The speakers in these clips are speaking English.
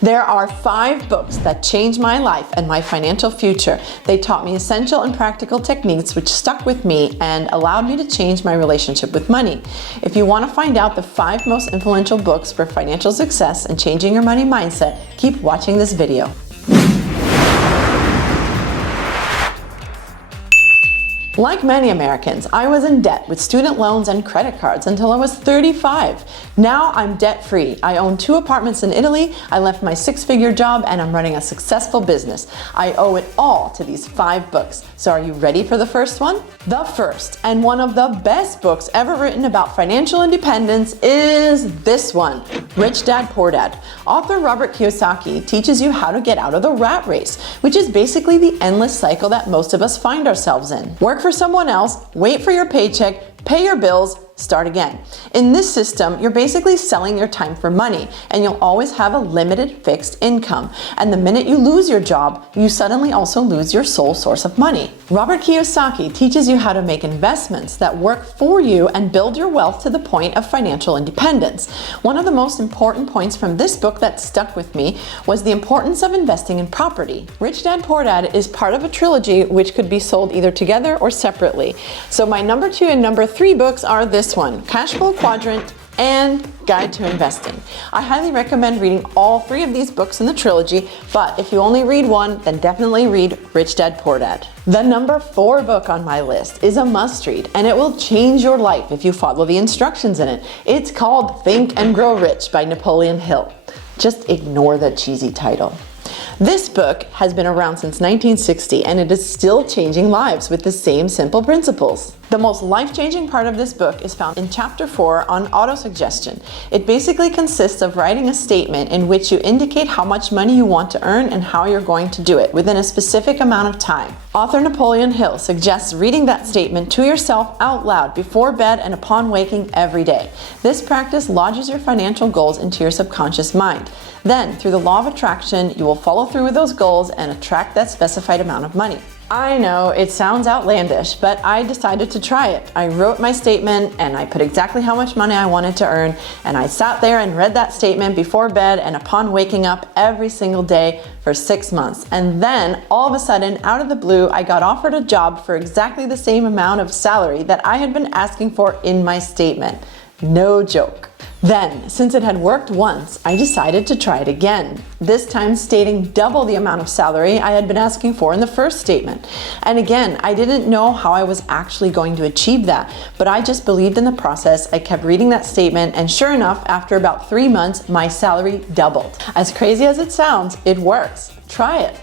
There are 5 books that changed my life and my financial future. They taught me essential and practical techniques which stuck with me and allowed me to change my relationship with money. If you want to find out the 5 most influential books for financial success and changing your money mindset, keep watching this video. Like many Americans, I was in debt with student loans and credit cards until I was 35. Now I'm debt-free. I own 2 apartments in Italy, I left my 6-figure job, and I'm running a successful business. I owe it all to these 5 books. So are you ready for the first one? The first, and one of the best books ever written about financial independence, is this one, Rich Dad, Poor Dad. Author Robert Kiyosaki teaches you how to get out of the rat race, which is basically the endless cycle that most of us find ourselves in. Work for someone else, wait for your paycheck, pay your bills, start again. In this system, you're basically selling your time for money, and you'll always have a limited fixed income. And the minute you lose your job, you suddenly also lose your sole source of money. Robert Kiyosaki teaches you how to make investments that work for you and build your wealth to the point of financial independence. One of the most important points from this book that stuck with me was the importance of investing in property. Rich Dad, Poor Dad is part of a trilogy which could be sold either together or separately. So my number 2 and number 3 books are this one, Cash Flow Quadrant and Guide to Investing. I highly recommend reading all 3 of these books in the trilogy, but if you only read one, then definitely read Rich Dad, Poor Dad. The number 4 book on my list is a must-read, and it will change your life if you follow the instructions in it. It's called Think and Grow Rich by Napoleon Hill. Just ignore the cheesy title. This book has been around since 1960, and it is still changing lives with the same simple principles. The most life-changing part of this book is found in chapter 4 on autosuggestion. It basically consists of writing a statement in which you indicate how much money you want to earn and how you're going to do it within a specific amount of time. Author Napoleon Hill suggests reading that statement to yourself out loud before bed and upon waking every day. This practice lodges your financial goals into your subconscious mind. Then, through the law of attraction, you will follow through with those goals and attract that specified amount of money. I know it sounds outlandish, but I decided to try it. I wrote my statement and I put exactly how much money I wanted to earn, and I sat there and read that statement before bed and upon waking up every single day for 6 months. And then all of a sudden, out of the blue, I got offered a job for exactly the same amount of salary that I had been asking for in my statement. No joke. Then, since it had worked once, I decided to try it again, this time stating double the amount of salary I had been asking for in the first statement. And again, I didn't know how I was actually going to achieve that, but I just believed in the process. I kept reading that statement, and sure enough, after about 3 months, my salary doubled. As crazy as it sounds, it works. Try it.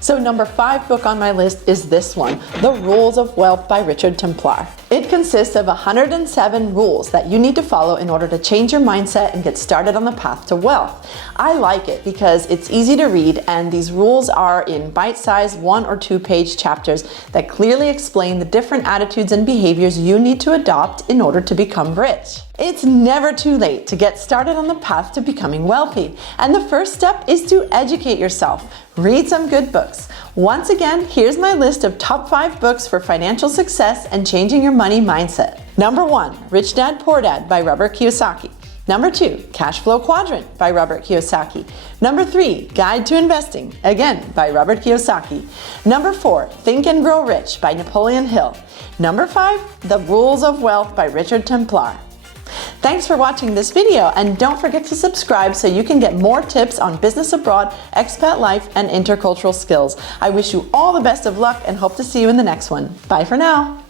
So number 5 book on my list is this one, The Rules of Wealth by Richard Templar. It consists of 107 rules that you need to follow in order to change your mindset and get started on the path to wealth. I like it because it's easy to read, and these rules are in bite-sized 1 or 2 page chapters that clearly explain the different attitudes and behaviors you need to adopt in order to become rich. It's never too late to get started on the path to becoming wealthy, and the first step is to educate yourself. Read some good books. Once again, here's my list of top 5 books for financial success and changing your money mindset. Number 1, Rich Dad, Poor Dad by Robert Kiyosaki. Number 2, Cash Flow Quadrant by Robert Kiyosaki. Number 3, Guide to Investing, again by Robert Kiyosaki. Number 4, Think and Grow Rich by Napoleon Hill. Number 5, The Rules of Wealth by Richard Templar. Thanks for watching this video, and don't forget to subscribe so you can get more tips on business abroad, expat life, and intercultural skills. I wish you all the best of luck and hope to see you in the next one. Bye for now.